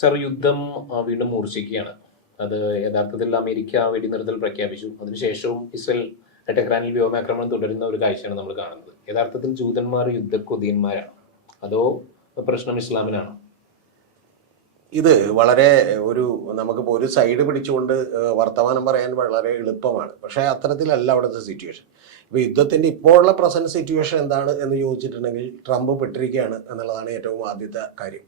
Sir, യുദ്ധം വീണ്ടും മൂർച്ഛിക്കുകയാണ്. അത് യഥാർത്ഥത്തിൽ അമേരിക്ക വെടിനിർത്തൽ പ്രഖ്യാപിച്ചു. അതിനുശേഷവും ഇസ്രയേൽ ടെഹ്റാനിൽ വ്യോമാക്രമണം തുടരുന്ന ഒരു കാഴ്ചയാണ് നമ്മൾ കാണുന്നത്. യഥാർത്ഥത്തിൽ ജൂതന്മാർ യുദ്ധക്കൊതിയന്മാരാണ്, അതോ പ്രശ്നം ഇസ്ലാമിനാണോ? ഇത് വളരെ നമുക്കിപ്പോൾ ഒരു സൈഡ് പിടിച്ചുകൊണ്ട് വർത്തമാനം പറയാൻ വളരെ എളുപ്പമാണ്. പക്ഷേ അത്തരത്തിലല്ല അവിടുത്തെ സിറ്റുവേഷൻ. ഇപ്പോൾ യുദ്ധത്തിൻ്റെ ഇപ്പോഴുള്ള പ്രസന്റ് സിറ്റുവേഷൻ എന്താണ് എന്ന് ചോദിച്ചിട്ടുണ്ടെങ്കിൽ ട്രംപ് പെട്ടിരിക്കുകയാണ് എന്നുള്ളതാണ് ഏറ്റവും ആദ്യത്തെ കാര്യം.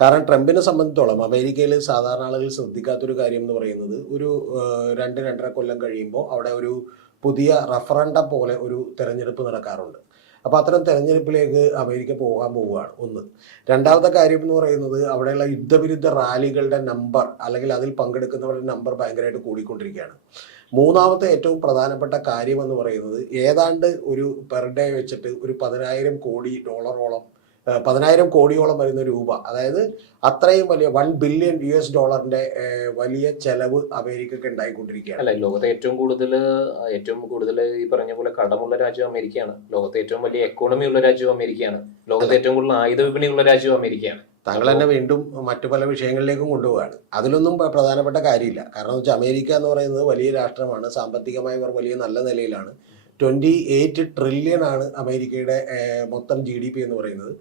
കാരണം ട്രംപിനെ സംബന്ധിച്ചോളം അമേരിക്കയിൽ സാധാരണ ആളുകൾ ശ്രദ്ധിക്കാത്തൊരു കാര്യം എന്ന് പറയുന്നത് ഒരു 2-2.5 കൊല്ലം കഴിയുമ്പോൾ അവിടെ ഒരു പുതിയ റഫറണ്ടം പോലെ ഒരു തെരഞ്ഞെടുപ്പ് നടക്കാറുണ്ട്. അപ്പോൾ അത്തരം തെരഞ്ഞെടുപ്പിലേക്ക് അമേരിക്ക പോകാൻ പോവുകയാണ് ഒന്ന്. രണ്ടാമത്തെ കാര്യം എന്ന് പറയുന്നത് അവിടെയുള്ള യുദ്ധവിരുദ്ധ റാലികളുടെ നമ്പർ അല്ലെങ്കിൽ അതിൽ പങ്കെടുക്കുന്നവരുടെ നമ്പർ ഭയങ്കരമായിട്ട് കൂടിക്കൊണ്ടിരിക്കുകയാണ്. മൂന്നാമത്തെ ഏറ്റവും പ്രധാനപ്പെട്ട കാര്യം എന്ന് പറയുന്നത് ഏതാണ്ട് ഒരു പെർ ഡേ വെച്ചിട്ട് ഒരു 10,000 കോടി ഡോളറോളം 10,000 കോടിയോളം വരുന്ന രൂപ, അതായത് അത്രയും വലിയ $1 ബില്യൺ വലിയ ചെലവ് അമേരിക്കക്ക് ഉണ്ടായിക്കൊണ്ടിരിക്കുകയാണ്. അല്ല, ലോകത്തെ ഏറ്റവും കൂടുതൽ ഈ പറഞ്ഞ പോലെ കടമുള്ള രാജ്യം അമേരിക്കയാണ്. ലോകത്തെ ഏറ്റവും വലിയ എക്കോണമി ഉള്ള രാജ്യവും അമേരിക്കയാണ്. ലോകത്തെ ഏറ്റവും കൂടുതൽ ആയുധ വിപണിയുള്ള രാജ്യവും അമേരിക്കയാണ്. താങ്കൾ തന്നെ വീണ്ടും മറ്റു പല വിഷയങ്ങളിലേക്കും കൊണ്ടുപോവുകയാണ്. അതിലൊന്നും പ്രധാനപ്പെട്ട കാര്യമില്ല. കാരണം എന്ന് വെച്ചാൽ അമേരിക്ക എന്ന് പറയുന്നത് വലിയ രാഷ്ട്രമാണ്. സാമ്പത്തികമായി അവർ വലിയ നല്ല നിലയിലാണ്. 28 ട്രില്യൺ ആണ് അമേരിക്കയുടെ മൊത്തം GDP എന്ന് പറയുന്നത്.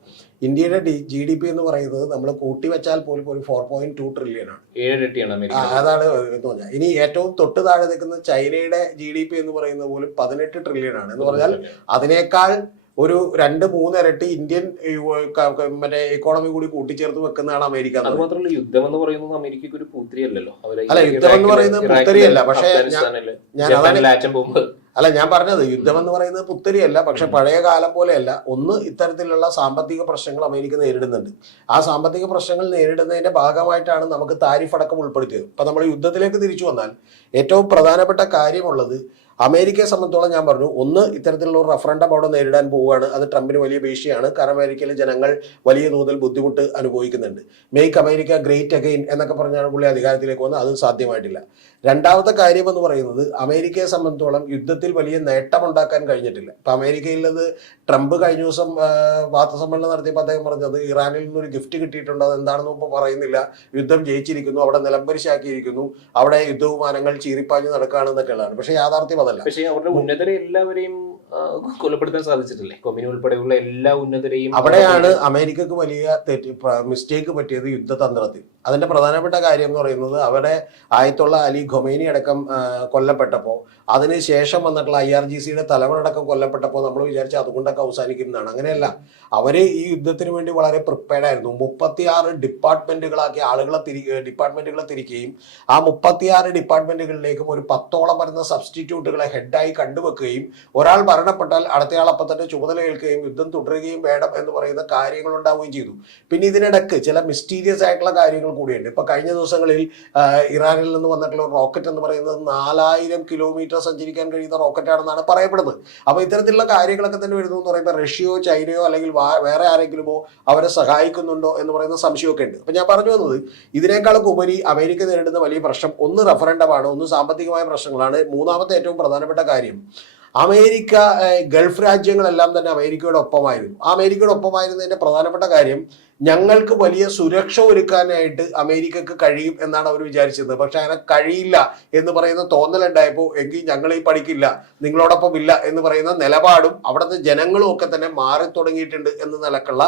ഇന്ത്യയുടെ GDP എന്ന് പറയുന്നത് നമ്മൾ കൂട്ടിവെച്ചാൽ പോലും ഒരു 4.2 ട്രില്യൺ ആണ്. 7 ഇരട്ടിയാണ് അമേരിക്ക. അതാണ് എന്ന് പറഞ്ഞാൽ. ഇനി ഏറ്റവും തൊട്ട് താഴെ നിൽക്കുന്ന ചൈനയുടെ GDP എന്ന് പറയുന്നത് പോലും 18 ട്രില്യൺ ആണ്. എന്ന് പറഞ്ഞാൽ അതിനേക്കാൾ ഒരു 2-3 ഇരട്ടി ഇന്ത്യൻ മറ്റേ ഇക്കോണമി കൂടി കൂട്ടിച്ചേർത്ത് വെക്കുന്നതാണ് അമേരിക്ക. അത് മാത്രമല്ല, യുദ്ധം എന്ന് പറയുന്നത് അമേരിക്കക്ക് ഒരു പുത്തിരിയല്ലല്ലോ. അല്ല, യുദ്ധം എന്ന് പറയുന്നത് പുത്തരിയല്ല. പക്ഷേ ഞാൻ പറഞ്ഞത് യുദ്ധം എന്ന് പറയുന്നത് പുത്തരിയല്ല. പക്ഷെ പഴയ കാലം പോലെയല്ല. ഒന്ന്, ഇത്തരത്തിലുള്ള സാമ്പത്തിക പ്രശ്നങ്ങൾ അമേരിക്ക നേരിടുന്നുണ്ട്. ആ സാമ്പത്തിക പ്രശ്നങ്ങൾ നേരിടുന്നതിന്റെ ഭാഗമായിട്ടാണ് നമുക്ക് താരിഫ് അടക്കം ഉൾപ്പെടുത്തിയത്. അപ്പൊ നമ്മൾ യുദ്ധത്തിലേക്ക് തിരിച്ചു വന്നാൽ ഏറ്റവും പ്രധാനപ്പെട്ട കാര്യമുള്ളത് അമേരിക്കയെ സംബന്ധിച്ചോളം ഞാൻ പറഞ്ഞു, ഒന്ന്, ഇത്തരത്തിലുള്ള ഒരു റഫറണ്ടം അവിടെ നേരിടാൻ പോവുകയാണ്. അത് ട്രംപിന് വലിയ ഭീഷണിയാണ്. കാരണം അമേരിക്കയിലെ ജനങ്ങൾ വലിയ തോതിൽ ബുദ്ധിമുട്ട് അനുഭവിക്കുന്നുണ്ട്. മേക്ക് അമേരിക്ക ഗ്രേറ്റ് അഗെയിൻ എന്നൊക്കെ പറഞ്ഞാണ് പുള്ളി അധികാരത്തിലേക്ക് വന്നത്. അത് സാധ്യമായിട്ടില്ല. രണ്ടാമത്തെ കാര്യം എന്ന് പറയുന്നത് അമേരിക്കയെ സംബന്ധിച്ചോളം യുദ്ധത്തിൽ വലിയ നേട്ടമുണ്ടാക്കാൻ കഴിഞ്ഞിട്ടില്ല. ഇപ്പം അമേരിക്കയിൽ നിന്ന് ട്രംപ് കഴിഞ്ഞ ദിവസം വാർത്താസമ്മേളനം നടത്തിയപ്പോൾ അദ്ദേഹം പറഞ്ഞത് ഇറാനിൽ നിന്നൊരു ഗിഫ്റ്റ് കിട്ടിയിട്ടുണ്ട്. അത് എന്താണെന്ന് ഇപ്പോൾ പറയുന്നില്ല. യുദ്ധം ജയിച്ചിരിക്കുന്നു, അവിടെ നിലംപരിശാക്കിയിരിക്കുന്നു, അവിടെ യുദ്ധവിമാനങ്ങൾ ചീറിപ്പാഞ്ഞ് നടക്കുകയാണെന്നൊക്കെയുള്ളതാണ്. പക്ഷേ യാഥാർത്ഥ്യം അതല്ല. പക്ഷേ അവരുടെ ഉന്നതരെ എല്ലാവരെയും കൊലപ്പെടുത്താൻ സാധിച്ചിട്ടില്ലേ? കൊമ്മിനി ഉൾപ്പെടെയുള്ള എല്ലാ ഉന്നതരെയും. അവിടെയാണ് അമേരിക്കക്ക് വലിയ മിസ്റ്റേക്ക് പറ്റിയത് യുദ്ധതന്ത്രത്തിൽ. അതിന്റെ പ്രധാനപ്പെട്ട കാര്യം എന്ന് പറയുന്നത് അവിടെ ആയത്തുള്ള അലി ഖൊമൈനി അടക്കം കൊല്ലപ്പെട്ടപ്പോൾ അതിനുശേഷം വന്നിട്ടുള്ള IRGCയുടെ തലവനടക്കം കൊല്ലപ്പെട്ടപ്പോൾ നമ്മൾ വിചാരിച്ച അതുകൊണ്ടൊക്കെ അവസാനിക്കുന്നതാണ്. അങ്ങനെയല്ല. അവര് ഈ യുദ്ധത്തിന് വേണ്ടി വളരെ പ്രിപ്പയർഡ് ആയിരുന്നു. 36 ഡിപ്പാർട്ട്മെന്റുകളാക്കി ഡിപ്പാർട്ട്മെന്റുകളെ തിരിക്കുകയും ആ 36 ഡിപ്പാർട്ട്മെന്റുകളിലേക്കും ഒരു 10ഓളം വരുന്ന സബ്സ്റ്റിറ്റ്യൂട്ടുകളെ ഹെഡായി കണ്ടുവെക്കുകയും ഒരാൾ മരണപ്പെട്ടാൽ അടുത്തയാൾ അപ്പം തന്നെ ചുമതല ഏൽക്കുകയും യുദ്ധം തുടരുകയും വേണം എന്ന് പറയുന്ന കാര്യങ്ങൾ ഉണ്ടാവുകയും ചെയ്തു. പിന്നെ ഇതിനിടക്ക് ചില മിസ്റ്റീരിയസ് ആയിട്ടുള്ള കാര്യങ്ങൾ കൂടിയുണ്ട്. ഇപ്പൊ കഴിഞ്ഞ ദിവസങ്ങളിൽ ഇറാനിൽ നിന്ന് വന്നിട്ടുള്ള റോക്കറ്റ് എന്ന് പറയുന്നത് 4000 കിലോമീറ്റർ സഞ്ചരിക്കാൻ കഴിയുന്ന റോക്കറ്റാണെന്നാണ് പറയപ്പെടുന്നത്. അപ്പൊ ഇത്തരത്തിലുള്ള കാര്യങ്ങളൊക്കെ തന്നെ വരുന്നു എന്ന് പറയുമ്പോൾ റഷ്യയോ ചൈനയോ അല്ലെങ്കിൽ വേറെ ആരെങ്കിലുമോ അവരെ സഹായിക്കുന്നുണ്ടോ എന്ന് പറയുന്ന സംശയമൊക്കെ ഉണ്ട്. അപ്പൊ ഞാൻ പറഞ്ഞു വന്നത് ഇതിനേക്കാളൊക്കെ ഉപരി അമേരിക്ക നേരിടുന്ന വലിയ പ്രശ്നം ഒന്ന് റഫറണ്ടമാണ്, ഒന്ന് സാമ്പത്തികമായ പ്രശ്നങ്ങളാണ്. മൂന്നാമത്തെ ഏറ്റവും പ്രധാനപ്പെട്ട കാര്യം അമേരിക്ക ഗൾഫ് രാജ്യങ്ങളെല്ലാം തന്നെ അമേരിക്കയുടെ ഒപ്പമായിരുന്നു. ആ അമേരിക്കയുടെ ഒപ്പമായിരുന്നതിന്റെ പ്രധാനപ്പെട്ട കാര്യം ഞങ്ങൾക്ക് വലിയ സുരക്ഷ ഒരുക്കാനായിട്ട് അമേരിക്കക്ക് കഴിയും എന്നാണ് അവർ വിചാരിച്ചത്. പക്ഷെ അങ്ങനെ കഴിയില്ല എന്ന് പറയുന്ന തോന്നലുണ്ടായപ്പോൾ എങ്കിൽ ഞങ്ങൾ ഈ പഠിക്കില്ല, നിങ്ങളോടൊപ്പം ഇല്ല എന്ന് പറയുന്ന നിലപാടും അവിടുത്തെ ജനങ്ങളും ഒക്കെ തന്നെ മാറി തുടങ്ങിയിട്ടുണ്ട് എന്ന നിലക്കുള്ള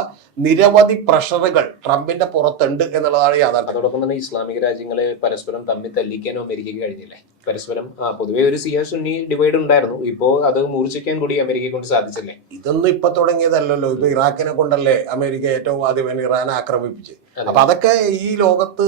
നിരവധി പ്രഷറുകൾ ട്രംപിന്റെ പുറത്തുണ്ട് എന്നുള്ളതാണ് യാഥാർത്ഥ്യം. അതോടൊപ്പം തന്നെ ഇസ്ലാമിക രാജ്യങ്ങളെ പരസ്പരം തമ്മിൽ തല്ലിക്കാനും അമേരിക്കയ്ക്ക് കഴിഞ്ഞില്ലേ? പരസ്പരം പൊതുവെ ഒരു സിയ സുന്നി ഡിവൈഡ് ഉണ്ടായിരുന്നു. ഇപ്പോ അത് മൂർച്ഛിക്കാൻ കൂടി അമേരിക്കയെ കൊണ്ട് സാധിച്ചില്ലേ? ഇതൊന്നും ഇപ്പൊ തുടങ്ങിയതല്ലല്ലോ. ഇപ്പൊ ഇറാഖിനെ കൊണ്ടല്ലേ അമേരിക്ക ഏറ്റവും ആദ്യം ഇറാനെ ആക്രമിപ്പിച്ച്. അപ്പൊ അതൊക്കെ ഈ ലോകത്ത്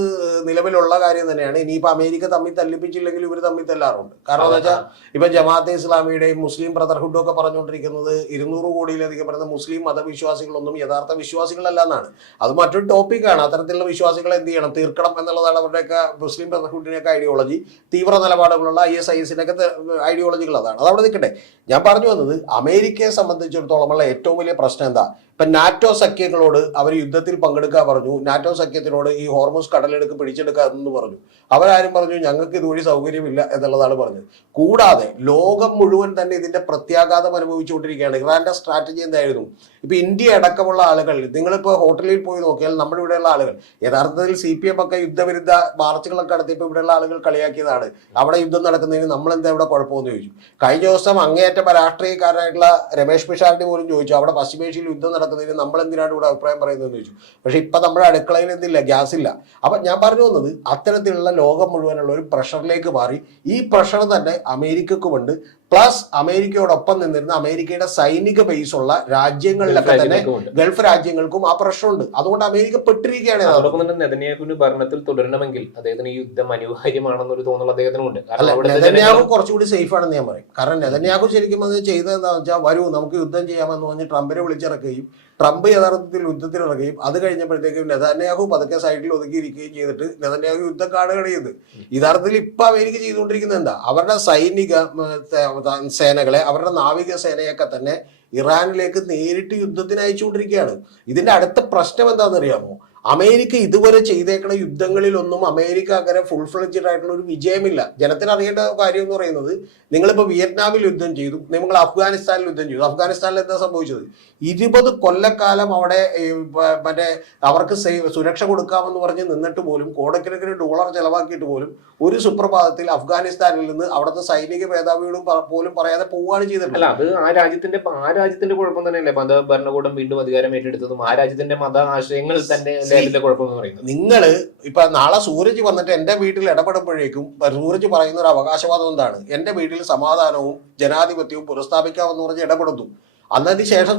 നിലവിലുള്ള കാര്യം തന്നെയാണ്. ഇനിയിപ്പോ അമേരിക്ക തമ്മിൽ തല്ലിപ്പിച്ചില്ലെങ്കിൽ ഇവർ തമ്മിൽ തല്ലാറുണ്ട്. കാരണം എന്താ വെച്ചാൽ ഇപ്പൊ ജമാഅത്തെ ഇസ്ലാമിയുടെയും മുസ്ലിം ബ്രദർഹുഡും ഒക്കെ പറഞ്ഞുകൊണ്ടിരിക്കുന്നത് 200 കോടിയിലധികം പറയുന്ന മുസ്ലിം മതവിശ്വാസികളൊന്നും യഥാർത്ഥ വിശ്വാസികളല്ല എന്നാണ്. അത് മറ്റൊരു ടോപ്പിക്കാണ്. അത്തരത്തിലുള്ള വിശ്വാസികളെ എന്ത് ചെയ്യണം, തീർക്കണം എന്നുള്ളതാണ് അവരുടെയൊക്കെ മുസ്ലിം ബ്രദർഹുഡിനെയൊക്കെ ഐഡിയോളജി. തീവ്ര നിലപാടുകളുള്ള ISIS-ന്റെ ഐഡിയോളജികൾ അതാണ്. അതവിടെ നിൽക്കട്ടെ. ഞാൻ പറഞ്ഞു വന്നത് അമേരിക്കയെ സംബന്ധിച്ചിടത്തോളം ഉള്ള ഏറ്റവും വലിയ പ്രശ്നം എന്താ, ഇപ്പൊ നാറ്റോ സഖ്യങ്ങളോട് അവർ യുദ്ധത്തിൽ പങ്കെടുക്കാൻ പറഞ്ഞു. നാറ്റോ സഖ്യത്തിനോട് ഈ ഹോർമുസ് കടലെടുക്ക് പിടിച്ചെടുക്കാമെന്ന് പറഞ്ഞു. അവരാരും പറഞ്ഞു ഞങ്ങൾക്ക് ഇതുവഴി സൗകര്യമില്ല എന്നുള്ളതാണ് പറഞ്ഞത്. കൂടാതെ ലോകം മുഴുവൻ തന്നെ ഇതിന്റെ പ്രത്യാഘാതം അനുഭവിച്ചുകൊണ്ടിരിക്കുകയാണ്. ഇറാന്റെ സ്ട്രാറ്റജി എന്തായിരുന്നു, ഇപ്പൊ ഇന്ത്യ അടക്കമുള്ള ആളുകൾ, നിങ്ങളിപ്പോൾ ഹോട്ടലിൽ പോയി നോക്കിയാൽ നമ്മുടെ ഇവിടെയുള്ള ആളുകൾ യഥാർത്ഥത്തിൽ CPM ഒക്കെ യുദ്ധവിരുദ്ധ മാർച്ചുകളൊക്കെ നടത്തിയപ്പോൾ ഇവിടെയുള്ള ആളുകൾ കളിയാക്കിയതാണ്. അവിടെ യുദ്ധം നടക്കുന്നതിന് നമ്മളെന്താ ഇവിടെ കുഴപ്പമെന്ന് ചോദിച്ചു. കഴിഞ്ഞ ദിവസം അങ്ങേയറ്റം രാഷ്ട്രീയക്കാരായിട്ടുള്ള രമേശ് പിഷാരടി പോലും ചോദിച്ചു, അവിടെ പശ്ചിമേഷ്യയിൽ യുദ്ധം നടക്കുന്നതിന് നമ്മൾ എന്തിനാണ് ഇവിടെ അഭിപ്രായം പറയുന്നതെന്ന് ചോദിച്ചു. പക്ഷെ ഇപ്പൊ നമ്മുടെ അടുക്കളയിൽ എന്തില്ല, ഗ്യാസ് ഇല്ല. അപ്പൊ ഞാൻ പറഞ്ഞു വന്നത് അത്തരത്തിലുള്ള ലോകം മുഴുവനുള്ള ഒരു പ്രഷറിലേക്ക് മാറി. ഈ പ്രഷർ തന്നെ അമേരിക്കക്കുമുണ്ട്. പ്ലസ് അമേരിക്കയോടൊപ്പം നിന്നിരുന്ന അമേരിക്കയുടെ സൈനിക ബേസ് ഉള്ള രാജ്യങ്ങളിലൊക്കെ തന്നെ ഗൾഫ് രാജ്യങ്ങൾക്കും ആ പ്രശ്നമുണ്ട്. അതുകൊണ്ട് അമേരിക്ക പെട്ടിരിക്കുകയാണ്. അതോടൊപ്പം തന്നെ നെതന്യാഹുവിന് ഭരണത്തിൽ തുടരണമെങ്കിൽ അദ്ദേഹത്തിന് ഈ യുദ്ധം അനിവാര്യമാണെന്നൊരു തോന്നൽ അദ്ദേഹത്തിനുണ്ട്. നെതന്യാഹു കുറച്ചുകൂടി സേഫ് ആണെന്ന് ഞാൻ പറയും. കാരണം നെതന്യാഹു ശരിക്കും അത് ചെയ്തത് എന്താണെന്ന് വെച്ചാൽ, വരൂ നമുക്ക് യുദ്ധം ചെയ്യാമെന്ന് പറഞ്ഞ് ട്രംപിനെ വിളിച്ചിറക്കുകയും ട്രംപ് യഥാർത്ഥത്തിൽ യുദ്ധത്തിനിറങ്ങുകയും അത് കഴിഞ്ഞപ്പോഴത്തേക്കും നെതന്യാഹു പതുക്കെ സൈഡിൽ ഒതുക്കിയിരിക്കുകയും ചെയ്തിട്ട് നെതന്യാഹു യുദ്ധം കാണുകയാണ് ചെയ്തത്. യഥാർത്ഥത്തിൽ ഇപ്പൊ അമേരിക്ക ചെയ്തുകൊണ്ടിരിക്കുന്നത് എന്താ, അവരുടെ സൈനിക സേനകളെ, അവരുടെ നാവിക സേനയൊക്കെ തന്നെ ഇറാനിലേക്ക് നേരിട്ട് യുദ്ധത്തിന് അയച്ചുകൊണ്ടിരിക്കുകയാണ്. ഇതിന്റെ അടുത്ത പ്രശ്നം എന്താണെന്നറിയാമോ, അമേരിക്ക ഇതുവരെ ചെയ്തേക്കുന്ന യുദ്ധങ്ങളിലൊന്നും അമേരിക്ക അങ്ങനെ ഫുൾ ഫ്ലെഡ്ജഡ് ആയിട്ടുള്ള ഒരു വിജയമില്ല. ജനത്തിന് അറിയേണ്ട കാര്യം എന്ന് പറയുന്നത്, നിങ്ങളിപ്പോൾ വിയറ്റ്നാമിൽ യുദ്ധം ചെയ്തു, നിങ്ങൾ അഫ്ഗാനിസ്ഥാനിൽ യുദ്ധം ചെയ്തു. അഫ്ഗാനിസ്ഥാനിൽ എന്താ സംഭവിച്ചത്? 20 കൊല്ലക്കാലം അവിടെ മറ്റേ അവർക്ക് സുരക്ഷ കൊടുക്കാമെന്ന് പറഞ്ഞ് നിന്നിട്ട് പോലും, കോടിക്കണക്കിന് ഡോളർ ചെലവാക്കിയിട്ട് പോലും ഒരു സുപ്രഭാതത്തിൽ അഫ്ഗാനിസ്ഥാനിൽ നിന്ന് അവിടുത്തെ സൈനിക മേധാവികളും പോലും പറയാതെ പോവുകയാണ് ചെയ്തിട്ടുള്ളത്. അല്ല, അത് ആ രാജ്യത്തിന്റെ കുഴപ്പം തന്നെയല്ലേ. മത ഭരണകൂടം വീണ്ടും അധികാരം ഏറ്റെടുത്തതും ആ രാജ്യത്തിന്റെ മത ആശയങ്ങൾ തന്നെ നിങ്ങൾ ഇപ്പൊ നാളെ സൂരജ് വന്നിട്ട് എന്റെ വീട്ടിൽ ഇടപെടുമ്പോഴേക്കും സൂരജ് പറയുന്ന ഒരു അവകാശവാദം എന്താണ്, എന്റെ വീട്ടിൽ സമാധാനവും ജനാധിപത്യവും പുനഃസ്ഥാപിക്കാമെന്ന് പറഞ്ഞ് ഇടപെടുന്നു. അന്നതിന് ശേഷം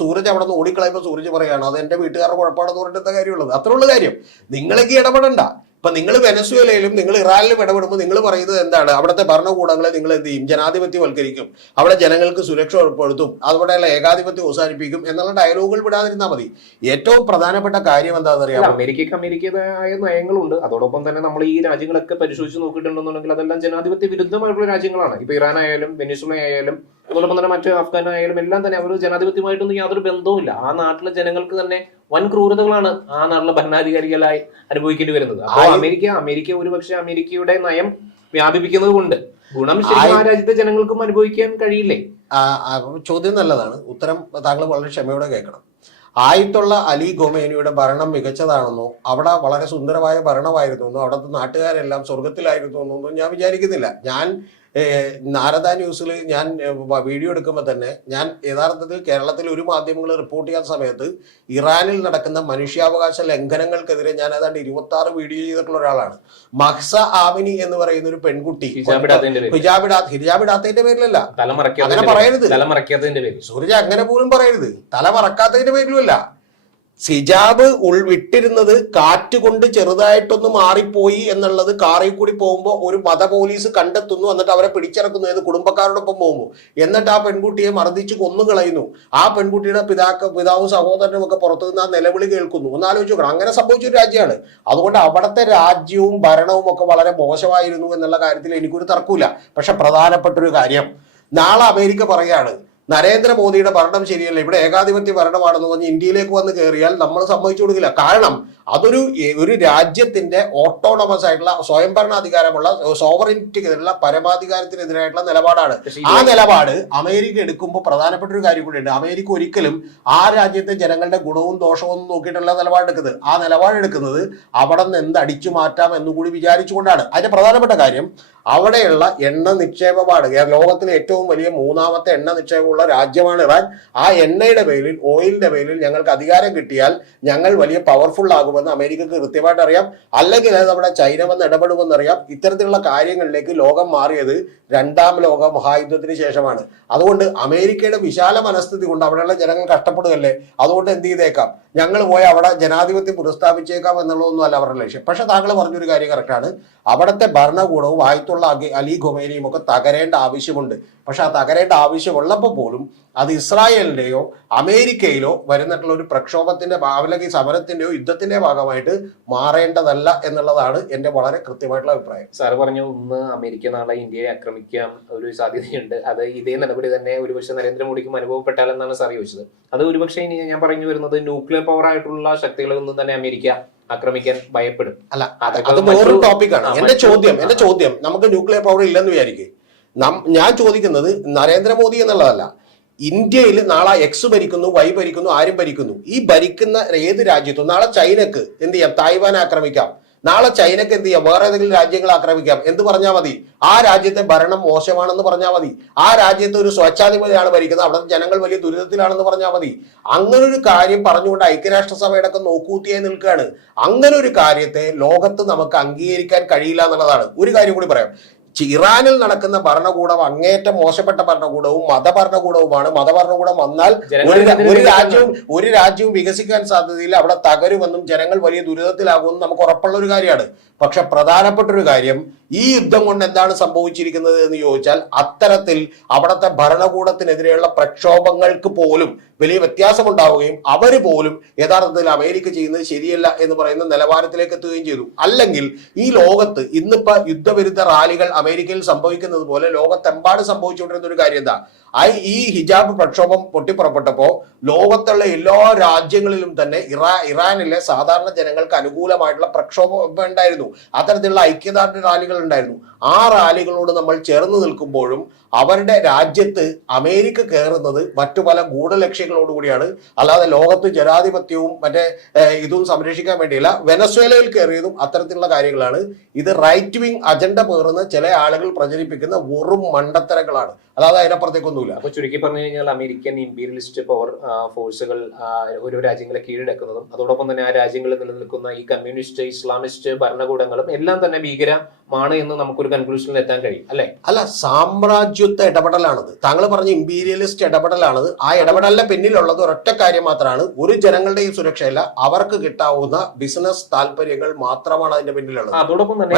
സൂരജ് അവിടെ നിന്ന് ഓടിക്കളയുമ്പോൾ സൂരജ് പറയാണ് അത് എന്റെ വീട്ടുകാരുടെ കുഴപ്പമാണെന്ന് പറഞ്ഞിട്ട് കാര്യമുള്ളത്. അത്രയുള്ള കാര്യം. നിങ്ങളൊക്കെ ഇടപെടണ്ട. ഇപ്പൊ നിങ്ങൾ വെനസ്വേലയിലും നിങ്ങൾ ഇറാനിലും ഇടപെടുമ്പോൾ നിങ്ങൾ പറയുന്നത് എന്താണ്, അവിടുത്തെ ഭരണകൂടങ്ങളെ നിങ്ങൾ എന്ത് ചെയ്യും, ജനാധിപത്യവൽക്കരിക്കും, അവിടെ ജനങ്ങൾക്ക് സുരക്ഷ ഉറപ്പെടുത്തും, അതുപോലെയുള്ള ഏകാധിപത്യം അവസാനിപ്പിക്കും എന്നുള്ള ഡയലോഗുകൾ വിടാതിരുന്നാൽ മതി. ഏറ്റവും പ്രധാനപ്പെട്ട കാര്യം എന്താണെന്ന് അറിയാം, അമേരിക്കയുടേതായ നയങ്ങളുണ്ട്. അതോടൊപ്പം തന്നെ നമ്മൾ ഈ രാജ്യങ്ങളൊക്കെ പരിശോധിച്ച് നോക്കിയിട്ടുണ്ടെന്നുണ്ടെങ്കിൽ അതെല്ലാം ജനാധിപത്യ വിരുദ്ധമായിട്ടുള്ള രാജ്യങ്ങളാണ്. ഇപ്പൊ ഇറാൻ ആയാലും വെനസ്വേല ആയാലും അതോടൊപ്പം തന്നെ മറ്റ് അഫ്ഗാൻ ആയാലും എല്ലാം തന്നെ അവർ ജനാധിപത്യമായിട്ടൊന്നും യാതൊരു ബന്ധവുമില്ല. ആ നാട്ടിലെ ജനങ്ങൾക്ക് തന്നെ വൻ ക്രൂരതകളാണ് ആ നാട്ടിലെ ഭരണാധികാരികളായി അനുഭവിക്കേണ്ടി വരുന്നത്. അപ്പോൾ അമേരിക്ക ഒരുപക്ഷെ അമേരിക്കയുടെ നയം വ്യാപിപ്പിക്കുന്നത് കൊണ്ട് ഗുണം ശരിക്കും ആ രാജ്യത്തെ ജനങ്ങൾക്കും അനുഭവിക്കാൻ കഴിയില്ലേ? ചോദ്യം നല്ലതാണ്. ഉത്തരം താങ്കൾ വളരെ ക്ഷമയോടെ കേൾക്കണം. ആയിട്ടുള്ള അലി ഖൊമേനിയുടെ ഭരണം മികച്ചതാണെന്നോ അവിടെ വളരെ സുന്ദരമായ ഭരണമായിരുന്നു എന്നോ അവിടുത്തെ നാട്ടുകാരെല്ലാം സ്വർഗത്തിലായിരുന്നു എന്നൊന്നും ഞാൻ വിചാരിക്കുന്നില്ല. ഞാൻ നാരദ ന്യൂസിൽ ഞാൻ വീഡിയോ എടുക്കുമ്പോൾ തന്നെ ഞാൻ യഥാർത്ഥത്തിൽ കേരളത്തിൽ ഒരു മാധ്യമങ്ങൾ റിപ്പോർട്ട് ചെയ്യാത്ത സമയത്ത് ഇറാനിൽ നടക്കുന്ന മനുഷ്യാവകാശ ലംഘനങ്ങൾക്കെതിരെ ഞാൻ ഏതാണ്ട് 26 വീഡിയോ ചെയ്തിട്ടുള്ള ഒരാളാണ്. മഹ്സ ആമിനി എന്ന് പറയുന്ന ഒരു പെൺകുട്ടി ഹിജാബിടാത്തതിന്റെ പേരിലല്ല, അങ്ങനെ പറയരുത് സൂരജ്, അങ്ങനെ പോലും പറയരുത്. തല മറക്കാത്തതിന്റെ പേരിലുമല്ല. ഹിജാബ് വിട്ടിരുന്നത് കാറ്റ് കൊണ്ട് ചെറുതായിട്ടൊന്ന് മാറിപ്പോയി എന്നുള്ളത് കാറിൽ കൂടി പോകുമ്പോൾ ഒരു മത പോലീസ് കണ്ടെത്തുന്നു. എന്നിട്ട് അവരെ പിടിച്ചിറക്കുന്നു, ഏത് കുടുംബക്കാരോടൊപ്പം പോകുമ്പോൾ. എന്നിട്ട് ആ പെൺകുട്ടിയെ മർദ്ദിച്ച് കൊന്നുകളയുന്നു. ആ പെൺകുട്ടിയുടെ പിതാവും സഹോദരനും ഒക്കെ പുറത്തു നിന്ന് ആ നിലവിളി കേൾക്കുന്നു. ഒന്നാലോചിച്ച് നോക്കണം, അങ്ങനെ സംഭവിച്ചൊരു രാജ്യമാണ്. അതുകൊണ്ട് അവിടുത്തെ രാജ്യവും ഭരണവും ഒക്കെ വളരെ മോശമായിരുന്നു എന്നുള്ള കാര്യത്തിൽ എനിക്കൊരു തർക്കമില്ല. പക്ഷെ പ്രധാനപ്പെട്ടൊരു കാര്യം, നാളെ അമേരിക്ക പറയാണ് നരേന്ദ്രമോദിയുടെ ഭരണം ശരിയല്ല, ഇവിടെ ഏകാധിപത്യ ഭരണമാണെന്ന് പറഞ്ഞ് ഇന്ത്യയിലേക്ക് വന്ന് കയറിയാൽ നമ്മൾ സമ്മതിച്ചു കൊടുക്കില്ല. കാരണം ഒരു രാജ്യത്തിന്റെ ഓട്ടോണമസ് ആയിട്ടുള്ള സ്വയംഭരണാധികാരമുള്ള സോവറിനിറ്റിക്കെതിരെയുള്ള പരമാധികാരത്തിനെതിരായിട്ടുള്ള നിലപാടാണ്. ആ നിലപാട് അമേരിക്ക എടുക്കുമ്പോൾ പ്രധാനപ്പെട്ട ഒരു കാര്യം കൂടിയുണ്ട്. അമേരിക്ക ഒരിക്കലും ആ രാജ്യത്തെ ജനങ്ങളുടെ ഗുണവും ദോഷവും നോക്കിയിട്ടുള്ള നിലപാടെടുക്കുന്നത്. ആ നിലപാടെടുക്കുന്നത് അവിടെ നിന്ന് എന്ത് അടിച്ചു മാറ്റാം എന്നുകൂടി വിചാരിച്ചുകൊണ്ടാണ്. അതിന്റെ പ്രധാനപ്പെട്ട കാര്യം, അവിടെയുള്ള എണ്ണ നിക്ഷേപമാണ്. ലോകത്തിലെ ഏറ്റവും വലിയ 3ാമത്തെ എണ്ണ നിക്ഷേപമുള്ള രാജ്യമാണ് ഇറാൻ. ആ എണ്ണയുടെ പേരിൽ, ഓയിലിന്റെ പേരിൽ ഞങ്ങൾക്ക് അധികാരം കിട്ടിയാൽ ഞങ്ങൾ വലിയ പവർഫുൾ ആകുമെന്ന് അമേരിക്കക്ക് കൃത്യമായിട്ട് അറിയാം. അല്ലെങ്കിൽ അത് നമ്മുടെ ചൈന വന്ന് ഇടപെടുമെന്നറിയാം. ഇത്തരത്തിലുള്ള കാര്യങ്ങളിലേക്ക് ലോകം മാറിയത് 2ാം ലോക മഹായുദ്ധത്തിന് ശേഷമാണ്. അതുകൊണ്ട് അമേരിക്കയുടെ വിശാല മനസ്ഥിതി കൊണ്ട് അവിടെയുള്ള ജനങ്ങൾ കഷ്ടപ്പെടുകയല്ലേ, അതുകൊണ്ട് എന്ത് ചെയ്തേക്കാം, ഞങ്ങൾ പോയി അവിടെ ജനാധിപത്യം പുനഃസ്ഥാപിച്ചേക്കാം എന്നുള്ളതൊന്നും അല്ല അവരുടെ ലക്ഷ്യം. പക്ഷെ താങ്കൾ പറഞ്ഞൊരു കാര്യം കറക്റ്റാണ്. അവിടുത്തെ ഭരണകൂടവും ആയിട്ടുള്ള അലി ഖൊമേനിയും ഒക്കെ തകരേണ്ട ആവശ്യമുണ്ട്. പക്ഷെ ആ തകരേണ്ട ആവശ്യമുള്ളപ്പോൾ പോലും അത് ഇസ്രായേലിന്റെയോ അമേരിക്കയിലോ വരുന്നിട്ടുള്ള ഒരു പ്രക്ഷോഭത്തിന്റെ അല്ലെങ്കിൽ സമരത്തിന്റെയോ യുദ്ധത്തിന്റെ ഭാഗമായിട്ട് മാറേണ്ടതല്ല എന്നുള്ളതാണ് എന്റെ വളരെ കൃത്യമായിട്ടുള്ള അഭിപ്രായം. സാർ പറഞ്ഞു, ഒന്ന് അമേരിക്ക നാളെ ഇന്ത്യയെ ആക്രമിക്കാൻ ഒരു സാധ്യതയുണ്ട്. അത് ഇതേ നടപടി തന്നെ ഒരുപക്ഷെ നരേന്ദ്രമോദിക്കും അനുഭവപ്പെട്ടാലെന്നാണ് സാർ ചോദിച്ചത്. അത് ഒരുപക്ഷെ ഇനി ഞാൻ പറഞ്ഞു വരുന്നത് ന്യൂക്ലിയർ പവർ ആയിട്ടുള്ള ശക്തികളിൽ നിന്നും തന്നെ അമേരിക്ക ആക്രമിക്കാൻ ഭയപ്പെടും. അല്ല, അത് വേറൊരു ടോപ്പിക്കാണ്. എന്റെ ചോദ്യം നമുക്ക് ന്യൂക്ലിയർ പവർ ഇല്ലെന്ന് വിചാരിക്കും. ഞാൻ ചോദിക്കുന്നത് നരേന്ദ്രമോദി എന്നുള്ളതല്ല, ഇന്ത്യയിൽ നാളെ എക്സ് ഭരിക്കുന്നു, വൈ ഭരിക്കുന്നു, ആരും ഭരിക്കുന്നു. ഈ ഭരിക്കുന്ന ഏത് രാജ്യത്തും നാളെ ചൈനക്ക് എന്ത് ചെയ്യാം? തായ്വാൻ ആക്രമിക്കാം. നാളെ ചൈനക്ക് എന്ത് ചെയ്യാം? വേറെ ഏതെങ്കിലും രാജ്യങ്ങൾ ആക്രമിക്കാം. എന്ത് പറഞ്ഞാൽ മതി? ആ രാജ്യത്തെ ഭരണം മോശമാണെന്ന് പറഞ്ഞാൽ മതി. ആ രാജ്യത്ത് ഒരു സ്വച്ഛാധിപതിയാണ് ഭരിക്കുന്നത്, അവിടെ ജനങ്ങൾ വലിയ ദുരിതത്തിലാണെന്ന് പറഞ്ഞാൽ മതി. അങ്ങനെ ഒരു കാര്യം പറഞ്ഞുകൊണ്ട് ഐക്യരാഷ്ട്രസഭയുടെ ഒക്കെ നോക്കൂത്തിയായി നിൽക്കുകയാണ്. അങ്ങനെ ഒരു കാര്യത്തെ ലോകത്ത് നമുക്ക് അംഗീകരിക്കാൻ കഴിയില്ല എന്നുള്ളതാണ്. ഒരു കാര്യം കൂടി പറയാം. ഇറാനിൽ നടക്കുന്ന ഭരണകൂടം അങ്ങേറ്റം മോശപ്പെട്ട ഭരണകൂടവും മതഭരണകൂടവുമാണ്. മതഭരണകൂടം വന്നാൽ ഒരു രാജ്യവും വികസിക്കാൻ സാധ്യതയില്ല, അവിടെ തകരുമെന്നും ജനങ്ങൾ വലിയ ദുരിതത്തിലാകുമെന്നും നമുക്ക് ഉറപ്പുള്ള ഒരു കാര്യമാണ്. പക്ഷെ പ്രധാനപ്പെട്ട ഒരു കാര്യം, ഈ യുദ്ധം കൊണ്ട് എന്താണ് സംഭവിച്ചിരിക്കുന്നത് എന്ന് ചോദിച്ചാൽ അത്തരത്തിൽ അവിടുത്തെ ഭരണകൂടത്തിനെതിരെയുള്ള പ്രക്ഷോഭങ്ങൾക്ക് പോലും വലിയ വ്യത്യാസമുണ്ടാവുകയും അവർ പോലും യഥാർത്ഥത്തിൽ അമേരിക്ക ചെയ്യുന്നത് ശരിയല്ല എന്ന് പറയുന്ന നിലവാരത്തിലേക്ക് എത്തുകയും ചെയ്തു. അല്ലെങ്കിൽ ഈ ലോകത്ത് ഇന്നിപ്പോ യുദ്ധവിരുദ്ധ റാലികൾ അമേരിക്കയിൽ സംഭവിക്കുന്നത് പോലെ ലോകത്തെമ്പാട് സംഭവിച്ചുകൊണ്ടിരുന്ന ഒരു കാര്യം എന്താ? ഈ ഹിജാബ് പ്രക്ഷോഭം പൊട്ടിപ്പുറപ്പെട്ടപ്പോ ലോകത്തുള്ള എല്ലാ രാജ്യങ്ങളിലും തന്നെ ഇറാനിലെ സാധാരണ ജനങ്ങൾക്ക് അനുകൂലമായിട്ടുള്ള പ്രക്ഷോഭം ഉണ്ടായിരുന്നു. അത്തരത്തിലുള്ള ഐക്യദാർഢ്യ റാലികൾ ഉണ്ടായിരുന്നു. ആ റാലികളോട് നമ്മൾ ചേർന്ന് നിൽക്കുമ്പോഴും അവരുടെ രാജ്യത്ത് അമേരിക്ക കയറുന്നത് മറ്റു പല ഗൂഢലക്ഷ്യങ്ങളോടുകൂടിയാണ്. അല്ലാതെ ലോകത്ത് ജനാധിപത്യവും മറ്റേ ഇതും സംരക്ഷിക്കാൻ വേണ്ടിയില്ല. വെനസ്വേലയിൽ കയറിയതും അത്തരത്തിലുള്ള കാര്യങ്ങളാണ്. ഇത് റൈറ്റ് വിങ് അജണ്ട പേറുന്ന ചില ആളുകൾ പ്രചരിപ്പിക്കുന്ന വെറും മണ്ടത്തരങ്ങളാണ്. അല്ലാതെ അതിനപ്പുറത്തേക്കൊന്നുമില്ല. അപ്പൊ ചുരുക്കി പറഞ്ഞു കഴിഞ്ഞാൽ അമേരിക്കൻ ഇമ്പീരിയലിസ്റ്റ് പവർ ഫോഴ്സുകൾ ഓരോ രാജ്യങ്ങളെ കീഴടക്കുന്നതും അതോടൊപ്പം തന്നെ ആ രാജ്യങ്ങളിൽ നിലനിൽക്കുന്ന ഈ കമ്മ്യൂണിസ്റ്റ് ഇസ്ലാമിസ്റ്റ് ഭരണകൂടങ്ങളും എല്ലാം തന്നെ ഭീകരമാണ് എന്ന് നമുക്കൊരു കൺക്ലൂഷനിൽ എത്താൻ കഴിയും അല്ലെ? അല്ല, സാമ്രാജ്യത്വ ഇടപെടലാണത്. താങ്കൾ പറഞ്ഞ ഇമ്പീരിയലിസ്റ്റ് ഇടപെടലാണത്. ആ ഇടപെടലിന്റെ പിന്നിലുള്ളത് ഒരൊറ്റ കാര്യം മാത്രമാണ്, ഒരു ജനങ്ങളുടെയും സുരക്ഷയല്ല, അവർക്ക് കിട്ടാവുന്ന ബിസിനസ് താല്പര്യങ്ങൾ മാത്രമാണ് അതിന്റെ പിന്നിലുള്ളത്. അതോടൊപ്പം തന്നെ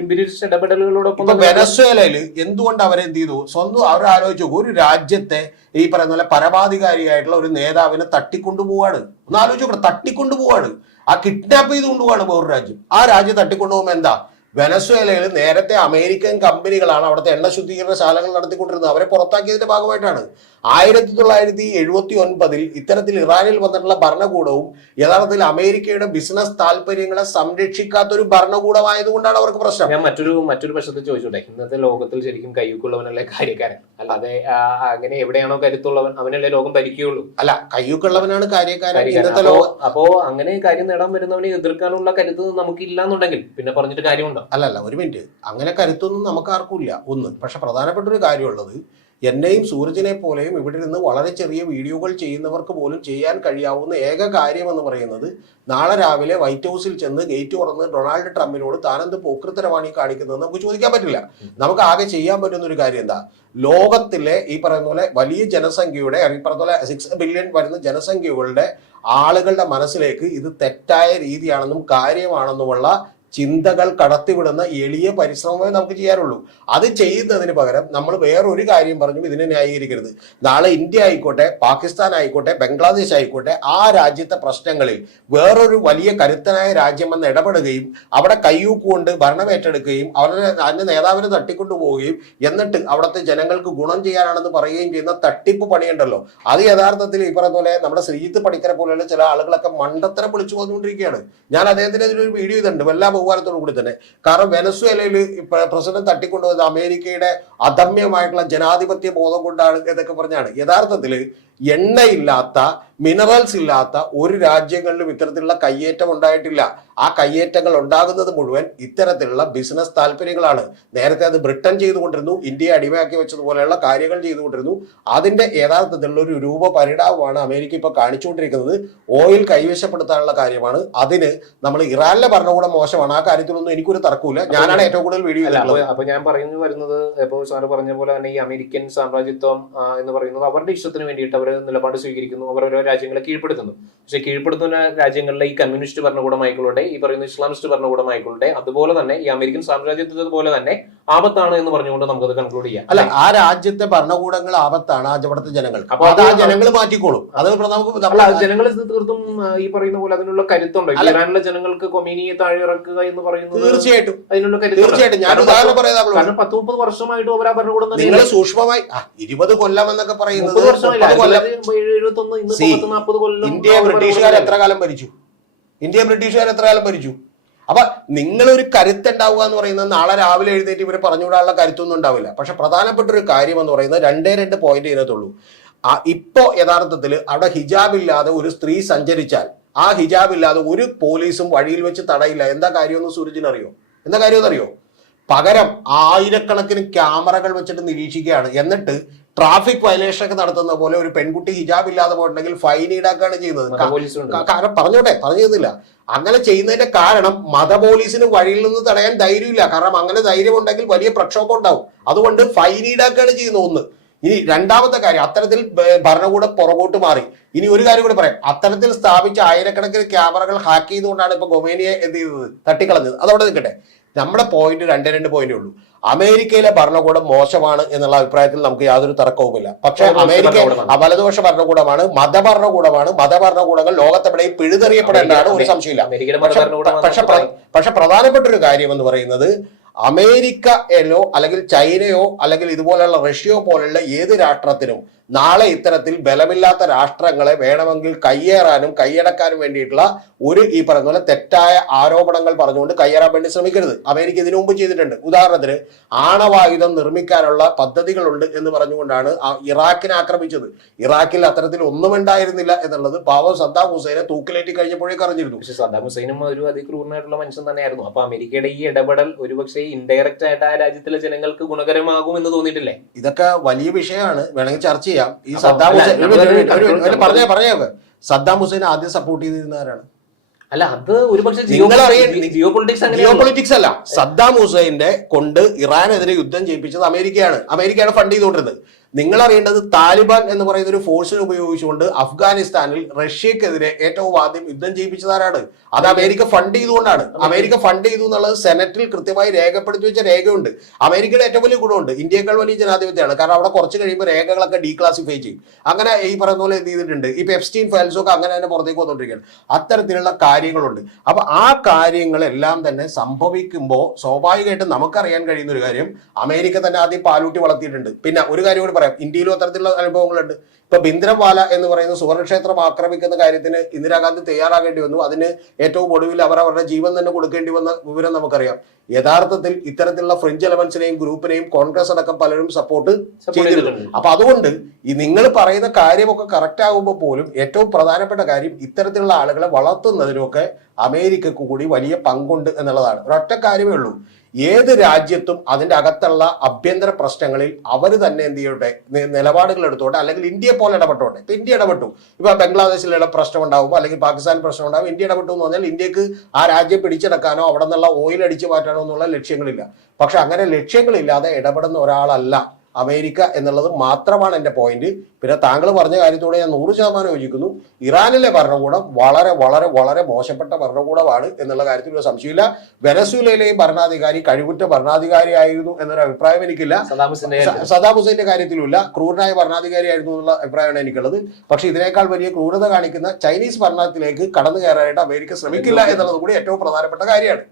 ഇമ്പീരിയലിസ്റ്റ് ഇടപെടലുകളോടൊപ്പം വെനസ്വേലയിൽ എന്തുകൊണ്ട് അവരെന്ത് ചെയ്തു? സ്വന്തം അവർ ആലോചിച്ചു, ഒരു രാജ്യത്തെ ഈ പറയുന്ന പോലെ പരമാധികാരിയായിട്ടുള്ള ഒരു നേതാവിനെ തട്ടിക്കൊണ്ടുപോവാണ്. ഒന്ന് ആലോചിച്ചു, തട്ടിക്കൊണ്ടുപോവാണ്. ആ കിഡ്നാപ്പ് ചെയ്ത് കൊണ്ടുപോവാണ് വേറൊരു രാജ്യം. ആ രാജ്യം തട്ടിക്കൊണ്ടുപോകുമ്പോൾ എന്താ? വെനസ്വേലയിൽ നേരത്തെ അമേരിക്കൻ കമ്പനികളാണ് അവിടുത്തെ എണ്ണ ശുദ്ധീകരണ ശാലകൾ നടത്തിക്കൊണ്ടിരുന്നത്. അവരെ പുറത്താക്കിയതിന്റെ ഭാഗമായിട്ടാണ് 1979 ഇത്തരത്തിൽ ഇറാനിൽ വന്നിട്ടുള്ള ഭരണകൂടവും യഥാർത്ഥത്തിൽ അമേരിക്കയുടെ ബിസിനസ് താല്പര്യങ്ങളെ സംരക്ഷിക്കാത്ത ഒരു ഭരണകൂടമായതുകൊണ്ടാണ് അവർക്ക് പ്രശ്നം. ഞാൻ മറ്റൊരു വശത്ത് ചോദിച്ചോട്ടെ, ഇന്നത്തെ ലോകത്തിൽ ശരിക്കും കയ്യൂക്കുള്ളവനല്ലേ കാര്യക്കാരൻ? അല്ലാതെ അങ്ങനെ എവിടെയാണോ കരുത്തുള്ളവൻ അവനല്ലേ ലോകം ഭരിക്കുകയുള്ളൂ? അല്ല, കയ്യൂക്കുള്ളവനാണ് കാര്യക്കാരൻ ഇന്നത്തെ ലോകം. അപ്പോ അങ്ങനെ കാര്യം നേടാൻ വരുന്നവനെ എതിർക്കാനുള്ള കരുത്ത് നമുക്കില്ല എന്നുണ്ടെങ്കിൽ പിന്നെ പറഞ്ഞിട്ട് കാര്യമുണ്ടോ? അല്ലല്ല, ഒരു മിനിറ്റ്, അങ്ങനെ കരുത്തൊന്നും നമുക്ക് ആർക്കും ഇല്ല. ഒന്ന്, പക്ഷെ പ്രധാനപ്പെട്ട ഒരു കാര്യമുള്ളത്, എന്നെയും സൂരജിനെ പോലെയും ഇവിടെ നിന്ന് വളരെ ചെറിയ വീഡിയോകൾ ചെയ്യുന്നവർക്ക് പോലും ചെയ്യാൻ കഴിയാവുന്ന ഏക കാര്യം എന്ന് പറയുന്നത്, നാളെ രാവിലെ വൈറ്റ് ഹൗസിൽ ചെന്ന് ഗേറ്റ് തുറന്ന് ഡൊണാൾഡ് ട്രംപിനോട് താനെന്ത് പോക്രിത്തരമാണ് ഈ കാണിക്കുന്നതെന്ന് നമുക്ക് ചോദിക്കാൻ പറ്റില്ല. നമുക്ക് ആകെ ചെയ്യാൻ പറ്റുന്ന ഒരു കാര്യം എന്താ? ലോകത്തിലെ ഈ പറയുന്ന പോലെ വലിയ ജനസംഖ്യയുടെ, ഈ പറയുന്ന പോലെ 6 ബില്യൺ വരുന്ന ജനസംഖ്യകളുടെ ആളുകളുടെ മനസ്സിലേക്ക് ഇത് തെറ്റായ രീതിയാണെന്നും കാര്യമാണെന്നുമുള്ള ചിന്തകൾ കടത്തിവിടുന്ന എളിയ പരിശ്രമമേ നമുക്ക് ചെയ്യാറുള്ളൂ. അത് ചെയ്യുന്നതിന് പകരം നമ്മൾ വേറൊരു കാര്യം പറഞ്ഞു ഇതിനെ ന്യായീകരിക്കരുത്. നാളെ ഇന്ത്യ ആയിക്കോട്ടെ, പാകിസ്ഥാൻ ആയിക്കോട്ടെ, ബംഗ്ലാദേശ് ആയിക്കോട്ടെ, ആ രാജ്യത്തെ പ്രശ്നങ്ങളിൽ വേറൊരു വലിയ കരുത്തനായ രാജ്യം വന്ന് ഇടപെടുകയും അവിടെ കയ്യൂക്കുകൊണ്ട് ഭരണം ഏറ്റെടുക്കുകയും അതിന്റെ നേതാവിനെ തട്ടിക്കൊണ്ടുപോവുകയും എന്നിട്ട് അവിടുത്തെ ജനങ്ങൾക്ക് ഗുണം ചെയ്യാനാണെന്ന് പറയുകയും ചെയ്യുന്ന തട്ടിപ്പ് പണിയുണ്ടല്ലോ, അത് യഥാർത്ഥത്തിൽ ഈ പറയുന്ന പോലെ നമ്മുടെ ശ്രീജിത്ത് പണിക്കരെ പോലെയുള്ള ചില ആളുകളൊക്കെ മണ്ടത്തരം വിളിച്ചു പോന്നുകൊണ്ടിരിക്കുകയാണ്. ഞാൻ അദ്ദേഹത്തിന് ഇതിലൊരു വീഡിയോ ഇതുണ്ട്, വല്ല ബഹുമാനത്തോടു കൂടി തന്നെ. കാരണം വെനസ്വേലയിൽ പ്രസിഡന്റ് തട്ടിക്കൊണ്ടുപോയത് അമേരിക്കയുടെ അദമ്യമായിട്ടുള്ള ജനാധിപത്യ ബോധം കൊണ്ടാണ് എന്നൊക്കെ പറഞ്ഞാണ്. യഥാർത്ഥത്തിൽ എണ്ണയില്ലാത്ത, മിനറൽസ് ഇല്ലാത്ത ഒരു രാജ്യങ്ങളിലും ഇത്തരത്തിലുള്ള കയ്യേറ്റം ഉണ്ടായിട്ടില്ല. ആ കയ്യേറ്റങ്ങൾ ഉണ്ടാകുന്നത് മുഴുവൻ ഇത്തരത്തിലുള്ള ബിസിനസ് താല്പര്യങ്ങളാണ്. നേരത്തെ അത് ബ്രിട്ടൻ ചെയ്തുകൊണ്ടിരുന്നു, ഇന്ത്യയെ അടിമയാക്കി വെച്ചതുപോലെയുള്ള കാര്യങ്ങൾ ചെയ്തുകൊണ്ടിരുന്നു. അതിന്റെ യഥാർത്ഥത്തിലുള്ള ഒരു രൂപപരിണാമമാണ് അമേരിക്ക ഇപ്പൊ കാണിച്ചുകൊണ്ടിരിക്കുന്നത്. ഓയിൽ കൈവശപ്പെടുത്താനുള്ള കാര്യമാണ്. അതിന് നമ്മൾ ഇറാനിലെ ഭരണകൂടം മോശമാണ്, ആ കാര്യത്തിലൊന്നും എനിക്കൊരു തർക്കമില്ല. ഞാനാണ് ഏറ്റവും കൂടുതൽ വീഡിയോ. അപ്പൊ ഞാൻ പറഞ്ഞു വരുന്നത്, ഇപ്പോൾ സാറ് പറഞ്ഞ പോലെ തന്നെ ഈ അമേരിക്കൻ സാമ്രാജ്യത്വം എന്ന് പറയുന്നത് അവരുടെ ഇഷ്ടത്തിന് വേണ്ടിയിട്ട് അവർ നിലപാട് സ്വീകരിക്കുന്നു, അവർ ഓരോ രാജ്യങ്ങളെ കീഴ്പ്പെടുത്തുന്നു. പക്ഷെ കീഴ്പ്പെടുത്തുന്ന രാജ്യങ്ങളിലെ ഈ കമ്മ്യൂണിസ്റ്റ് ഭരണകൂടമായിക്കൊള്ളട്ടെ, ഈ പറയുന്ന ഇസ്ലാമിസ്റ്റ് ഭരണകൂടമായിക്കൊള്ളട്ടെ, അതുപോലെ തന്നെ ഈ അമേരിക്കൻ സാമ്രാജ്യത്വത്തെ പോലെ തന്നെ ആപത്താണ് എന്ന് പറഞ്ഞുകൊണ്ട് നമുക്കത് കൺക്ലൂഡ് ചെയ്യാം. അല്ല, ആ രാജ്യത്തെ ഭരണകൂടങ്ങൾ ആപത്താണ്, അവിടുത്തെ ജനങ്ങൾ. അപ്പൊ അത് ആ ജനങ്ങൾ മാറ്റിക്കോളും. അത് ജനങ്ങൾ തീർത്തും ഈ പറയുന്ന പോലെ അതിനുള്ള കരുത്തുണ്ടോ? ഇറാനിലെ ജനങ്ങൾക്ക് കൊമീനിയെ താഴെയിറക്കുക എന്ന് പറയുന്നത് തീർച്ചയായിട്ടും അതിനുള്ള കരുത്ത്. ഞാൻ ഉദാഹരണം പറയാം. കാരണം 10-30 വർഷമായിട്ട് ഓരോ ഭരണകൂടം നിങ്ങൾ സൂക്ഷ്മമായി 20 കൊല്ലം എന്നൊക്കെ പറയുന്നത്, ഇന്ത്യ ബ്രിട്ടീഷുകാർ എത്ര കാലം ഭരിച്ചു? അപ്പൊ നിങ്ങളൊരു കരുത്തുണ്ടാവുക എന്ന് പറയുന്നത് നാളെ രാവിലെ എഴുന്നേറ്റ് ഇവരെ പറഞ്ഞുവിടാനുള്ള കരുത്തൊന്നും ഉണ്ടാവില്ല. പക്ഷെ പ്രധാനപ്പെട്ട ഒരു കാര്യം എന്ന് പറയുന്നത് 2 പോയിന്റ് ഇതിനകത്തുള്ളൂ. ഇപ്പോ യഥാർത്ഥത്തിൽ അവിടെ ഹിജാബ് ഇല്ലാതെ ഒരു സ്ത്രീ സഞ്ചരിച്ചാൽ ആ ഹിജാബ് ഇല്ലാതെ ഒരു പോലീസും വഴിയിൽ വെച്ച് തടയില്ല. എന്താ കാര്യമെന്ന് സൂരജിന് അറിയോ? എന്താ കാര്യമെന്ന് അറിയോ? പകരം ആയിരക്കണക്കിന് ക്യാമറകൾ വെച്ചിട്ട് നിരീക്ഷിക്കുകയാണ്. എന്നിട്ട് ട്രാഫിക് വയലേഷൻ ഒക്കെ നടത്തുന്ന പോലെ ഒരു പെൺകുട്ടി ഹിജാബ് ഇല്ലാതെ പോയിട്ടുണ്ടെങ്കിൽ ഫൈൻ ഈടാക്കുകയാണ് ചെയ്യുന്നത്. കാരണം പറഞ്ഞു തരുന്നില്ല. അങ്ങനെ ചെയ്യുന്നതിന്റെ കാരണം മത പോലീസിന് വഴിയിൽ നിന്ന് തടയാൻ ധൈര്യമില്ല. കാരണം അങ്ങനെ ധൈര്യം ഉണ്ടെങ്കിൽ വലിയ പ്രക്ഷോഭം ഉണ്ടാവും. അതുകൊണ്ട് ഫൈൻ ഈടാക്കുകയാണ് ചെയ്യുന്നത്. ഒന്ന്. ഇനി രണ്ടാമത്തെ കാര്യം, അത്തരത്തിൽ ഭരണകൂടം പുറകോട്ട് മാറി. ഇനി ഒരു കാര്യം കൂടി പറയാം. അത്തരത്തിൽ സ്ഥാപിച്ച ആയിരക്കണക്കിന് ക്യാമറകൾ ഹാക്ക് ചെയ്തുകൊണ്ടാണ് ഇപ്പൊ ഖൊമേനിയെ എന്ത് ചെയ്തത്, തട്ടിക്കളഞ്ഞത്. അതവിടെ നിൽക്കട്ടെ. നമ്മുടെ പോയിന്റ് രണ്ട് പോയിന്റേ ഉള്ളൂ. അമേരിക്കയിലെ ഭരണകൂടം മോശമാണ് എന്നുള്ള അഭിപ്രായത്തിൽ നമുക്ക് യാതൊരു തർക്കവുമില്ല. പക്ഷേ അമേരിക്ക വലതുപക്ഷ ഭരണകൂടമാണ്, മതഭരണകൂടമാണ്. മതഭരണകൂടങ്ങൾ ലോകത്തെവിടെയും പിഴുതെറിയപ്പെടേണ്ടതാണ്, ഒരു സംശയമില്ല. പക്ഷെ പ്രധാനപ്പെട്ട ഒരു കാര്യം എന്ന് പറയുന്നത്, അമേരിക്കയിലോ അല്ലെങ്കിൽ ചൈനയോ അല്ലെങ്കിൽ ഇതുപോലെയുള്ള റഷ്യയോ പോലുള്ള ഏത് രാഷ്ട്രത്തിനും നാളെ ഇത്തരത്തിൽ ബലമില്ലാത്ത രാഷ്ട്രങ്ങളെ വേണമെങ്കിൽ കയ്യേറാനും കൈയടക്കാനും വേണ്ടിയിട്ടുള്ള ഈ പറയുന്ന പോലെ തെറ്റായ ആരോപണങ്ങൾ പറഞ്ഞുകൊണ്ട് കയ്യേറാൻ വേണ്ടി ശ്രമിക്കരുത്. അമേരിക്ക ഇതിനു മുമ്പ് ചെയ്തിട്ടുണ്ട്. ഉദാഹരണത്തിന് ആണവായുധം നിർമ്മിക്കാനുള്ള പദ്ധതികളുണ്ട് എന്ന് പറഞ്ഞുകൊണ്ടാണ് ഇറാഖിനെ ആക്രമിച്ചത്. ഇറാഖിൽ അത്തരത്തിൽ ഒന്നും ഉണ്ടായിരുന്നില്ല എന്നുള്ളത് പാവം സദ്ദാം ഹുസൈനെ തൂക്കിലേറ്റി കഴിഞ്ഞപ്പോഴേക്ക് അറിഞ്ഞിരുന്നു. പക്ഷെ സദ്ദാം ഹുസൈനും ഒരു അതിക്രൂരനായിട്ടുള്ള മനുഷ്യൻ തന്നെയായിരുന്നു. അപ്പൊ അമേരിക്കയുടെ ഈ ഇടപെടൽ ഒരുപക്ഷെ ഇൻഡയറക്റ്റ് ആയിട്ട് ആ രാജ്യത്തിലെ ജനങ്ങൾക്ക് ഗുണകരമാകും എന്ന് തോന്നിയിട്ടില്ലേ? ഇതൊക്കെ വലിയ വിഷയമാണ്, വേണമെങ്കിൽ ചർച്ച ചെയ്യാം. ഈ സദ്ദാം ഹുസൈൻ പറഞ്ഞേ സദ്ദാം ഹുസൈൻ ആദ്യം സപ്പോർട്ട് ചെയ്തിരുന്നവരാണ്. അല്ല, അത് ഒരുപക്ഷെ ജിയോ പൊളിറ്റിക്സ് അല്ല. സദ്ദാം ഹുസൈന്റെ കൊണ്ട് ഇറാനെതിരെ യുദ്ധം ചെയ്യിപ്പിച്ചത് അമേരിക്കയാണ് ഫണ്ട് ചെയ്തുകൊണ്ടിരുന്നത്. നിങ്ങൾ അറിയേണ്ടത്, താലിബാൻ എന്ന് പറയുന്ന ഒരു ഫോഴ്സിനെ ഉപയോഗിച്ചുകൊണ്ട് അഫ്ഗാനിസ്ഥാനിൽ റഷ്യക്കെതിരെ ഏറ്റവും ആദ്യം യുദ്ധം ചെയ്യിപ്പിച്ചതാരാണ്? അത് അമേരിക്ക ഫണ്ട് ചെയ്തുകൊണ്ടാണ്. അമേരിക്ക ഫണ്ട് ചെയ്തു എന്നുള്ളത് സെനറ്റിൽ കൃത്യമായി രേഖപ്പെടുത്തി വെച്ച രേഖയുണ്ട്. അമേരിക്കയുടെ ഏറ്റവും വലിയ ഗുണമുണ്ട്, ഇന്ത്യയേക്കാൾ വലിയ ജനാധിപത്യമാണ്. കാരണം അവിടെ കുറച്ച് കഴിയുമ്പോൾ രേഖകളൊക്കെ ഡീക്ലാസിഫൈ ചെയ്യും. അങ്ങനെ ഈ പറയുന്ന പോലെ എന്ത് ചെയ്തിട്ടുണ്ട്. ഇപ്പൊ എപ്സ്റ്റീൻ ഫയൽസും ഒക്കെ അങ്ങനെ തന്നെ പുറത്തേക്ക് വന്നുകൊണ്ടിരിക്കുകയാണ്. അത്തരത്തിലുള്ള കാര്യങ്ങളുണ്ട്. അപ്പൊ ആ കാര്യങ്ങളെല്ലാം തന്നെ സംഭവിക്കുമ്പോൾ സ്വാഭാവികമായിട്ടും നമുക്കറിയാൻ കഴിയുന്ന ഒരു കാര്യം, അമേരിക്ക തന്നെ ആദ്യം പാലൂട്ടി വളർത്തിയിട്ടുണ്ട്. പിന്നെ ഒരു കാര്യം കൂടി പറയാം, ഇന്ത്യയിലും അത്തരത്തിലുള്ള അനുഭവങ്ങളുണ്ട്. ഇപ്പൊ ബിന്ദ്രവാല എന്ന് പറയുന്ന സുവർണക്ഷേത്രം ആക്രമിക്കുന്ന കാര്യത്തിന് ഇന്ദിരാഗാന്ധി തയ്യാറാകേണ്ടി വന്നു. അതിന് ഏറ്റവും ഒടുവിൽ അവരുടെ ജീവൻ തന്നെ കൊടുക്കേണ്ടി വന്ന വിവരം നമുക്കറിയാം. യഥാർത്ഥത്തിൽ ഇത്തരത്തിലുള്ള ഫ്രഞ്ച് എലവൻസിനെയും ഗ്രൂപ്പിനെയും കോൺഗ്രസ് അടക്കം പലരും സപ്പോർട്ട് ചെയ്തിട്ടുണ്ട്. അപ്പൊ അതുകൊണ്ട് ഈ നിങ്ങൾ പറയുന്ന കാര്യമൊക്കെ കറക്റ്റ് ആകുമ്പോൾ പോലും ഏറ്റവും പ്രധാനപ്പെട്ട കാര്യം, ഇത്തരത്തിലുള്ള ആളുകളെ വളർത്തുന്നതിനൊക്കെ അമേരിക്കക്ക് കൂടി വലിയ പങ്കുണ്ട് എന്നുള്ളതാണ്. ഒരൊറ്റ കാര്യമേ ഉള്ളൂ, ഏത് രാജ്യത്തും അതിന്റെ അകത്തുള്ള ആഭ്യന്തര പ്രശ്നങ്ങളിൽ അവർ തന്നെ എന്ത് ചെയ്യട്ടെ, നിലപാടുകൾ എടുത്തോട്ടെ, അല്ലെങ്കിൽ ഇന്ത്യയെ പോലെ ഇടപെട്ടോട്ടെ. ഇപ്പൊ ഇന്ത്യ ഇടപെട്ടു. ഇപ്പൊ ബംഗ്ലാദേശിലുള്ള പ്രശ്നം ഉണ്ടാകുമ്പോൾ അല്ലെങ്കിൽ പാകിസ്ഥാൻ പ്രശ്നം ഉണ്ടാകും, ഇന്ത്യ ഇടപെട്ടു എന്ന് പറഞ്ഞാൽ ഇന്ത്യക്ക് ആ രാജ്യം പിടിച്ചെടുക്കാനോ അവിടെ നിന്നുള്ള ഓയിൽ അടിച്ചു മാറ്റാനോ എന്നുള്ള ലക്ഷ്യങ്ങളില്ല. പക്ഷെ അങ്ങനെ ലക്ഷ്യങ്ങളില്ലാതെ ഇടപെടുന്ന ഒരാളല്ല അമേരിക്ക എന്നുള്ളത് മാത്രമാണ് എൻ്റെ പോയിന്റ്. പിന്നെ താങ്കൾ പറഞ്ഞ കാര്യത്തോടെ ഞാൻ 100% യോജിക്കുന്നു. ഇറാനിലെ ഭരണകൂടം വളരെ വളരെ വളരെ മോശപ്പെട്ട ഭരണകൂടമാണ് എന്നുള്ള കാര്യത്തിൽ ഒരു സംശയമില്ല. വെനസ്വേലയിലെയും ഭരണാധികാരി കഴിവുറ്റ ഭരണാധികാരി ആയിരുന്നു എന്നൊരു അഭിപ്രായം എനിക്കില്ല. സദ്ദാം ഹുസൈന്റെ കാര്യത്തിലുമില്ല, ക്രൂരനായ ഭരണാധികാരി ആയിരുന്നു എന്നുള്ള അഭിപ്രായമാണ് എനിക്കുള്ളത്. പക്ഷെ ഇതിനേക്കാൾ വലിയ ക്രൂരത കാണിക്കുന്ന ചൈനീസ് ഭരണത്തിലേക്ക് കടന്നു കയറാനായിട്ട് അമേരിക്ക ശ്രമിക്കില്ല എന്നുള്ളത് കൂടി ഏറ്റവും പ്രധാനപ്പെട്ട കാര്യമാണ്.